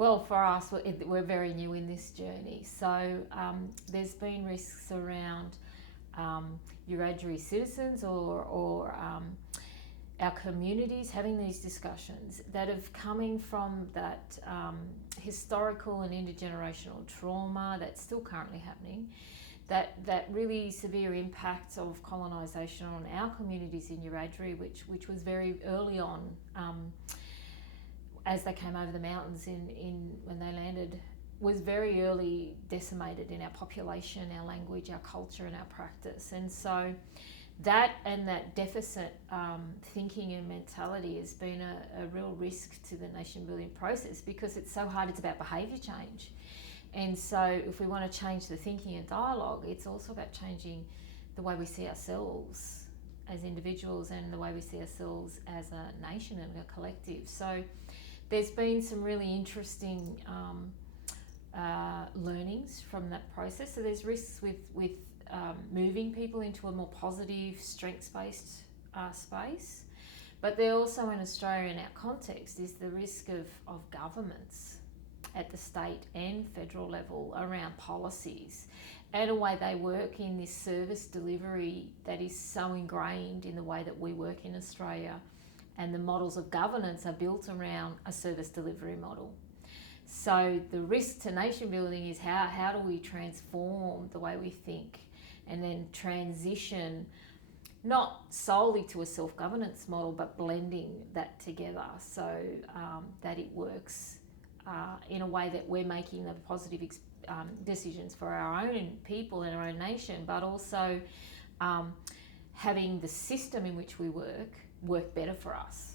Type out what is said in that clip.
Well, for us, we're very new in this journey. So there's been risks around Wiradjuri citizens or our communities having these discussions that have coming from that historical and intergenerational trauma that's still currently happening, that really severe impact of colonisation on our communities in Wiradjuri, which was very early on, as they came over the mountains in when they landed, was very early decimated in our population, our language, our culture and our practice. And so that deficit thinking and mentality has been a real risk to the nation building process, because it's so hard. It's about behaviour change. And so if we want to change the thinking and dialogue, it's also about changing the way we see ourselves as individuals and the way we see ourselves as a nation and a collective. So there's been some really interesting learnings from that process. So there's risks with moving people into a more positive, strengths-based space. But there also, in Australia, in our context, is the risk of governments at the state and federal level around policies and the way they work in this service delivery that is so ingrained in the way that we work in Australia. And the models of governance are built around a service delivery model. So the risk to nation building is how do we transform the way we think and then transition not solely to a self-governance model, but blending that together so that it works in a way that we're making the positive decisions for our own people and our own nation, but also having the system in which we work better for us.